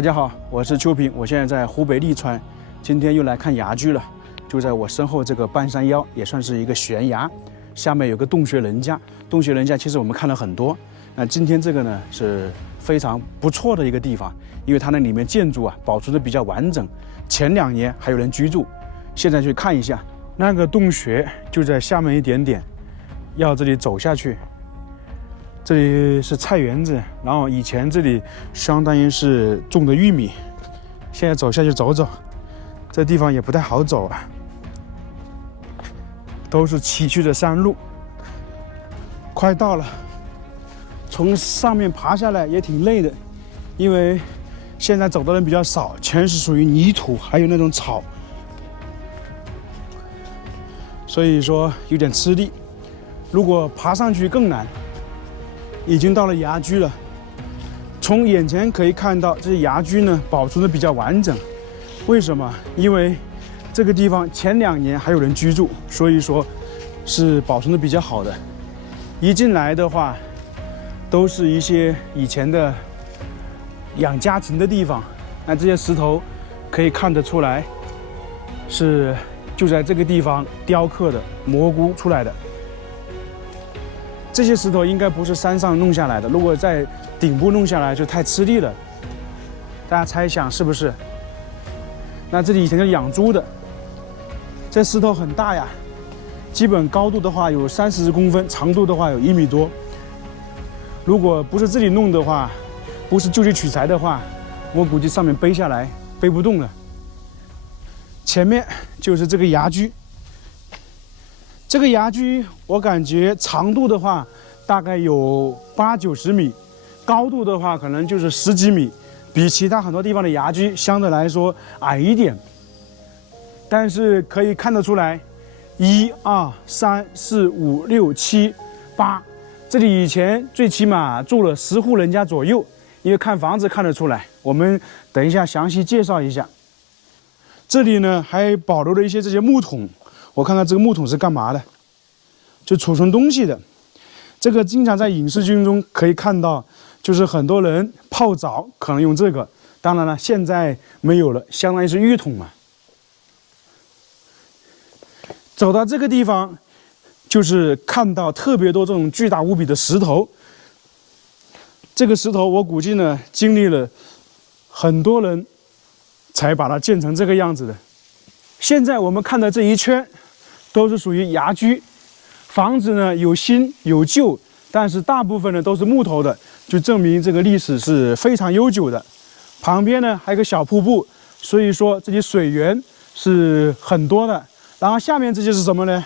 大家好，我是秋平，我现在在湖北利川，今天又来看崖居了。就在我身后这个半山腰，也算是一个悬崖，下面有个洞穴人家。洞穴人家其实我们看了很多，那今天这个呢是非常不错的一个地方，因为它那里面建筑保存的比较完整，前2年还有人居住。现在去看一下，那个洞穴就在下面一点点，要这里走下去。这里是菜园子，然后以前这里相当于是种的玉米，现在走下去走走，这地方也不太好走啊，都是崎岖的山路。快到了，从上面爬下来也挺累的，因为现在走的人比较少，全是属于泥土，还有那种草，所以说有点吃力。如果爬上去更难。已经到了崖居了，从眼前可以看到这些崖居呢保存的比较完整。为什么？因为这个地方前2年还有人居住，所以说是保存的比较好的。一进来的话，都是一些以前的养家禽的地方。那这些石头可以看得出来，是就在这个地方雕刻的蘑菇出来的。这些石头应该不是山上弄下来的，如果在顶部弄下来就太吃力了。大家猜想是不是？那这里以前是养猪的，这石头很大呀，基本高度的话有30公分，长度的话有1米多。如果不是这里弄的话，不是就地取材的话，我估计上面背下来背不动了。前面就是这个崖居。这个崖居我感觉长度的话大概有80-90米，高度的话可能就是10几米，比其他很多地方的崖居相对来说矮一点。但是可以看得出来，1、2、3、4、5、6、7、8，这里以前最起码住了10户人家左右，因为看房子看得出来。我们等一下详细介绍一下。这里呢还保留了一些这些木桶。我看看这个木桶是干嘛的，就储存东西的。这个经常在影视剧中可以看到，就是很多人泡澡可能用这个。当然了，现在没有了，相当于是浴桶嘛。走到这个地方，就是看到特别多这种巨大无比的石头。这个石头我估计呢，经历了很多人才把它建成这个样子的。现在我们看的这一圈都是属于崖居，房子呢有新有旧，但是大部分呢都是木头的，就证明这个历史是非常悠久的。旁边呢还有个小瀑布，所以说这里水源是很多的。然后下面这些是什么呢？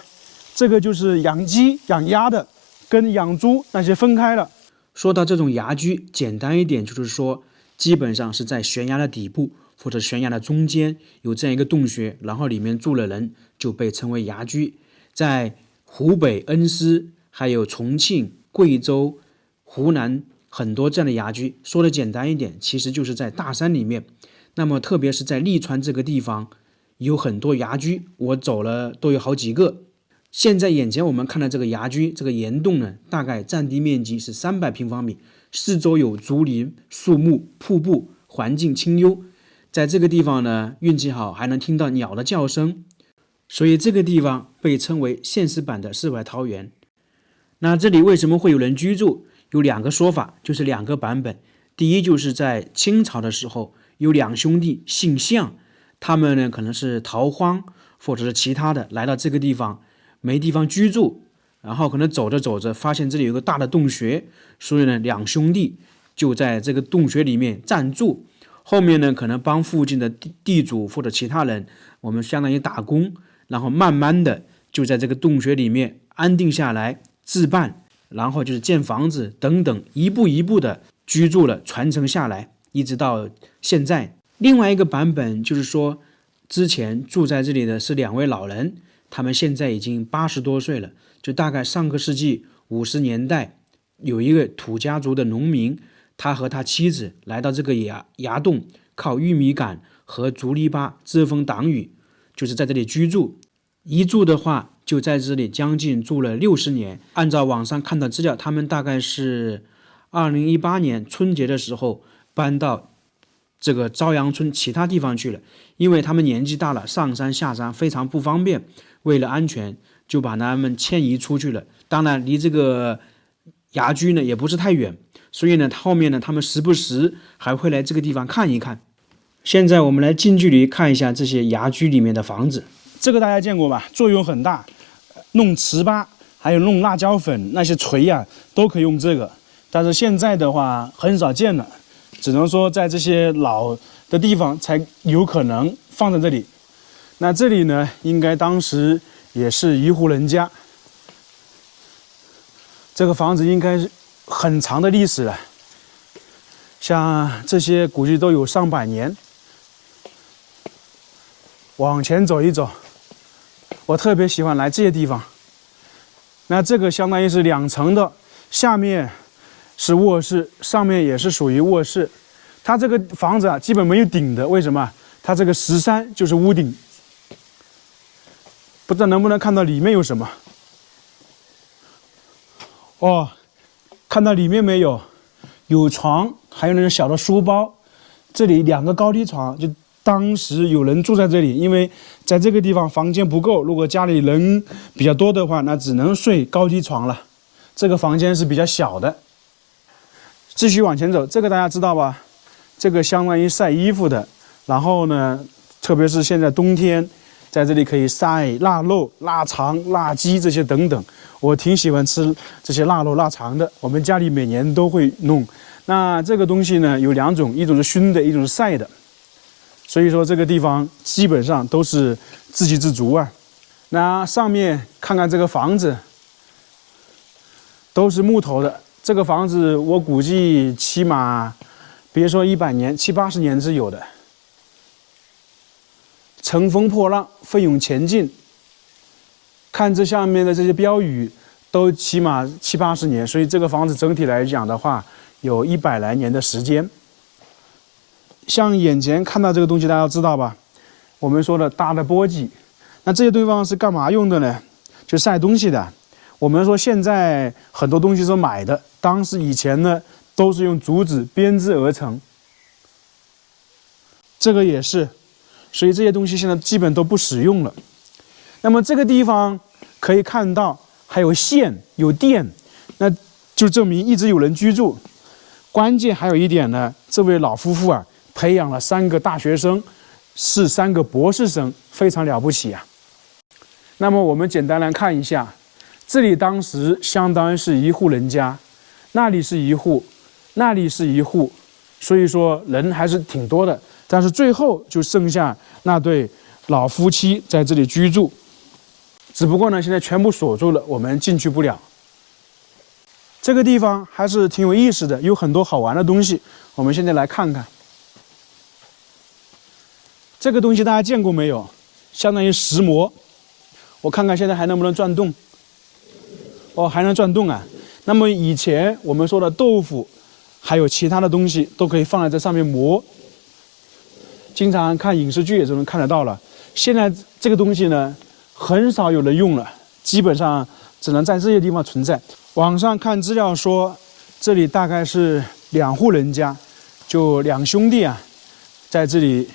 这个就是养鸡养鸭的，跟养猪那些分开了。说到这种崖居，简单一点就是说，基本上是在悬崖的底部或者悬崖的中间有这样一个洞穴，然后里面住了人，就被称为崖居。在湖北恩施、还有重庆、贵州、湖南很多这样的崖居。说的简单一点，其实就是在大山里面。那么特别是在利川这个地方，有很多崖居，我走了都有好几个。现在眼前我们看到这个崖居，这个岩洞呢，大概占地面积是300平方米，四周有竹林、树木、瀑布，环境清幽。在这个地方呢，运气好还能听到鸟的叫声，所以这个地方被称为现实版的世外桃源。那这里为什么会有人居住？有2个说法，就是2个版本。第一，就是在清朝的时候，有2兄弟姓向，他们呢可能是逃荒或者是其他的，来到这个地方没地方居住，然后可能走着走着发现这里有个大的洞穴，所以呢2兄弟就在这个洞穴里面暂住。后面呢，可能帮附近的地主或者其他人，我们相当于打工，然后慢慢的就在这个洞穴里面安定下来，置办，然后就是建房子等等，一步一步的居住了，传承下来，一直到现在。另外一个版本就是说，之前住在这里的是2位老人，他们现在已经80多岁了，就大概上个世纪50年代，有一个土家族的农民。他和他妻子来到这个崖洞，靠玉米杆和竹篱笆遮风挡雨，就是在这里居住。一住的话，就在这里将近住了60年。按照网上看到资料，他们大概是2018年春节的时候搬到这个朝阳村其他地方去了，因为他们年纪大了，上山下山非常不方便，为了安全就把他们迁移出去了。当然离这个崖居呢也不是太远，所以呢后面呢他们时不时还会来这个地方看一看。现在我们来近距离看一下这些崖居里面的房子。这个大家见过吧？作用很大，弄糍粑还有弄辣椒粉那些锤啊都可以用这个，但是现在的话很少见了，只能说在这些老的地方才有可能放在这里。那这里呢，应该当时也是一户人家，这个房子应该是很长的历史了，像这些估计都有上百年。往前走一走，我特别喜欢来这些地方。那这个相当于是2层的，下面是卧室，上面也是属于卧室。它这个房子啊，基本没有顶的，为什么？它这个13就是屋顶。不知道能不能看到里面有什么？哦，看到里面没有？有床，还有那种小的书包。这里2个高低床，就当时有人住在这里，因为在这个地方房间不够，如果家里人比较多的话，那只能睡高低床了。这个房间是比较小的。继续往前走，这个大家知道吧？这个相当于晒衣服的。然后呢，特别是现在冬天，在这里可以晒腊肉、腊肠、腊鸡这些等等。我挺喜欢吃这些腊肉、腊肠的，我们家里每年都会弄。那这个东西呢有2种，一种是熏的，一种是晒的。所以说这个地方基本上都是自给自足啊。那上面看看这个房子，都是木头的。这个房子我估计起码别说100年，70、80年是有的。乘风破浪，奋勇前进。看这下面的这些标语，都起码70、80年，所以这个房子整体来讲的话，有100来年的时间。像眼前看到这个东西，大家知道吧？我们说的搭的簸箕，那这些地方是干嘛用的呢？就晒东西的。我们说现在很多东西是买的，当时以前呢都是用竹子编织而成。这个也是，所以这些东西现在基本都不使用了。那么这个地方可以看到还有线有电，那就证明一直有人居住。关键还有一点呢，这位老夫妇啊，培养了3个大学生，是3个博士生，非常了不起啊。那么我们简单来看一下，这里当时相当于是一户人家，那里是一户，那里是一户，所以说人还是挺多的。但是最后就剩下那对老夫妻在这里居住，只不过呢现在全部锁住了，我们进去不了。这个地方还是挺有意思的，有很多好玩的东西，我们现在来看看。这个东西大家见过没有？相当于石磨，我看看现在还能不能转动。哦，还能转动啊！那么以前我们说的豆腐，还有其他的东西都可以放在这上面磨。经常看影视剧也就能看得到了。现在这个东西呢，很少有人用了，基本上只能在这些地方存在。网上看资料说，这里大概是2户人家，就2兄弟啊，在这里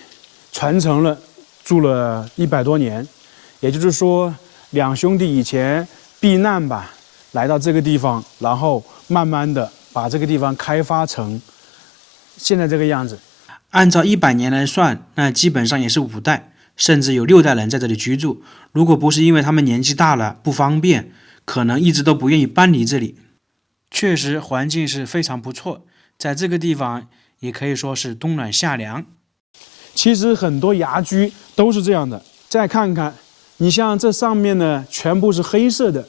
传承了，住了100多年。也就是说，2兄弟以前避难吧，来到这个地方，然后慢慢的把这个地方开发成现在这个样子。按照100年来算，那基本上也是5代，甚至有6代人在这里居住。如果不是因为他们年纪大了不方便，可能一直都不愿意搬离这里。确实环境是非常不错，在这个地方也可以说是冬暖夏凉。其实很多崖居都是这样的。再看看，你像这上面呢，全部是黑色的，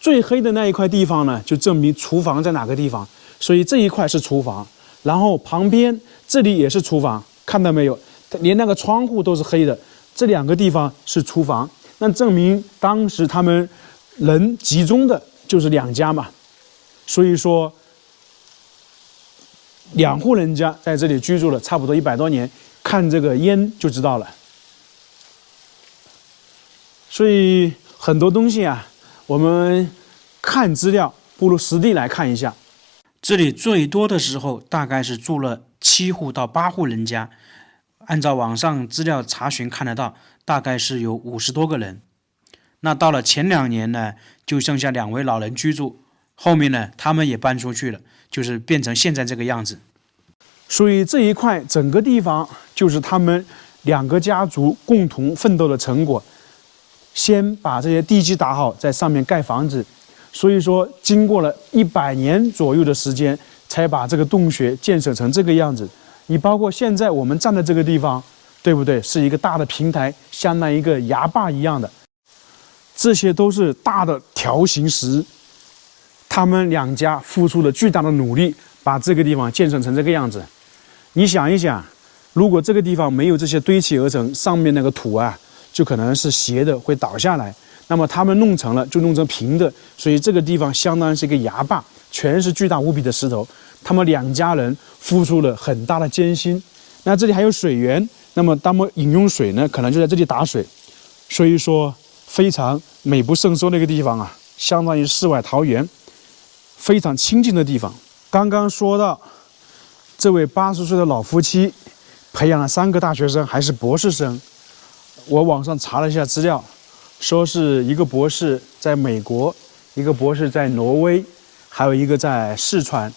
最黑的那一块地方呢，就证明厨房在哪个地方。所以这一块是厨房，然后旁边这里也是厨房，看到没有？连那个窗户都是黑的，这2个地方是厨房，那证明当时他们人集中的就是2家嘛。所以说2户人家在这里居住了差不多100多年，看这个烟就知道了。所以很多东西啊，我们看资料不如实地来看一下。这里最多的时候大概是住了7户到8户人家，按照网上资料查询看得到，大概是有50多个人。那到了前2年呢，就剩下2位老人居住，后面呢，他们也搬出去了，就是变成现在这个样子。所以这一块整个地方就是他们2个家族共同奋斗的成果。先把这些地基打好，在上面盖房子。所以说，经过了100年左右的时间，才把这个洞穴建设成这个样子。你包括现在我们站的这个地方，对不对？是一个大的平台，相当于一个崖坝一样的。这些都是大的条形石，他们2家付出了巨大的努力，把这个地方建设成这个样子。你想一想，如果这个地方没有这些堆砌而成，上面那个土啊，就可能是斜的，会倒下来。那么他们弄成了，就弄成平的，所以这个地方相当于是一个崖坝，全是巨大无比的石头。他们2家人付出了很大的艰辛。那这里还有水源，那么他们饮用水呢，可能就在这里打水。所以说，非常美不胜收的一个地方啊，相当于世外桃源，非常清静的地方。刚刚说到，这位80岁的老夫妻培养了3个大学生，还是博士生。我网上查了一下资料，说是一个博士在美国，一个博士在挪威，还有一个在四川。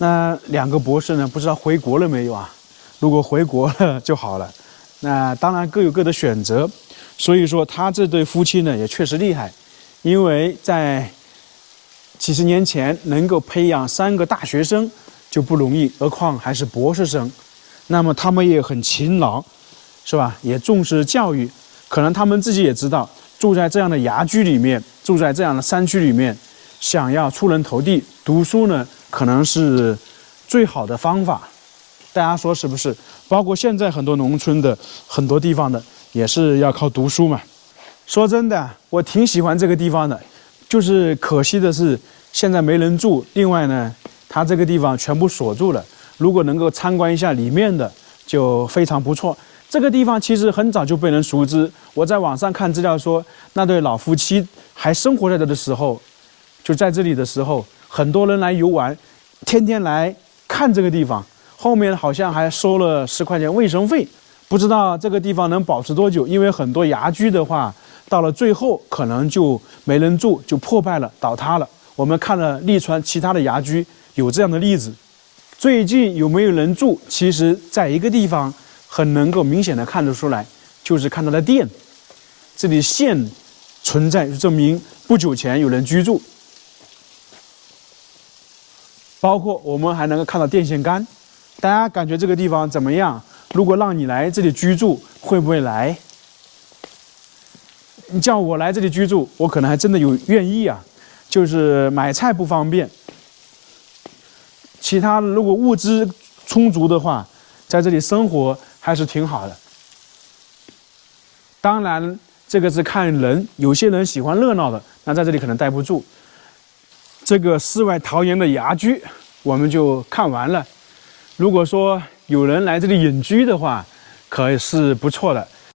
那2个博士呢，不知道回国了没有啊？如果回国了就好了。那当然各有各的选择。所以说他这对夫妻呢也确实厉害，因为在几十年前能够培养3个大学生就不容易，何况还是博士生。那么他们也很勤劳，是吧？也重视教育。可能他们自己也知道，住在这样的崖居里面，住在这样的山区里面，想要出人头地，读书呢可能是最好的方法。大家说是不是？包括现在很多农村的很多地方的，也是要靠读书嘛。说真的，我挺喜欢这个地方的，就是可惜的是现在没人住。另外呢，它这个地方全部锁住了。如果能够参观一下里面的，就非常不错。这个地方其实很早就被人熟知。我在网上看资料说，那对老夫妻还生活在这的时候，就在这里的时候，很多人来游玩，天天来看这个地方。后面好像还收了10块钱卫生费。不知道这个地方能保持多久，因为很多崖居的话，到了最后可能就没人住，就破败了，倒塌了。我们看了利川其他的崖居有这样的例子。最近有没有人住？其实在一个地方很能够明显的看得出来，就是看到了电，这里线存在，就证明不久前有人居住。包括我们还能够看到电线杆。大家感觉这个地方怎么样？如果让你来这里居住，会不会来？你叫我来这里居住，我可能还真的有愿意啊。就是买菜不方便，其他如果物资充足的话，在这里生活还是挺好的。当然，这个是看人，有些人喜欢热闹的，那在这里可能待不住。这个世外桃源的崖居，我们就看完了。如果说有人来这里隐居的话，可是不错的。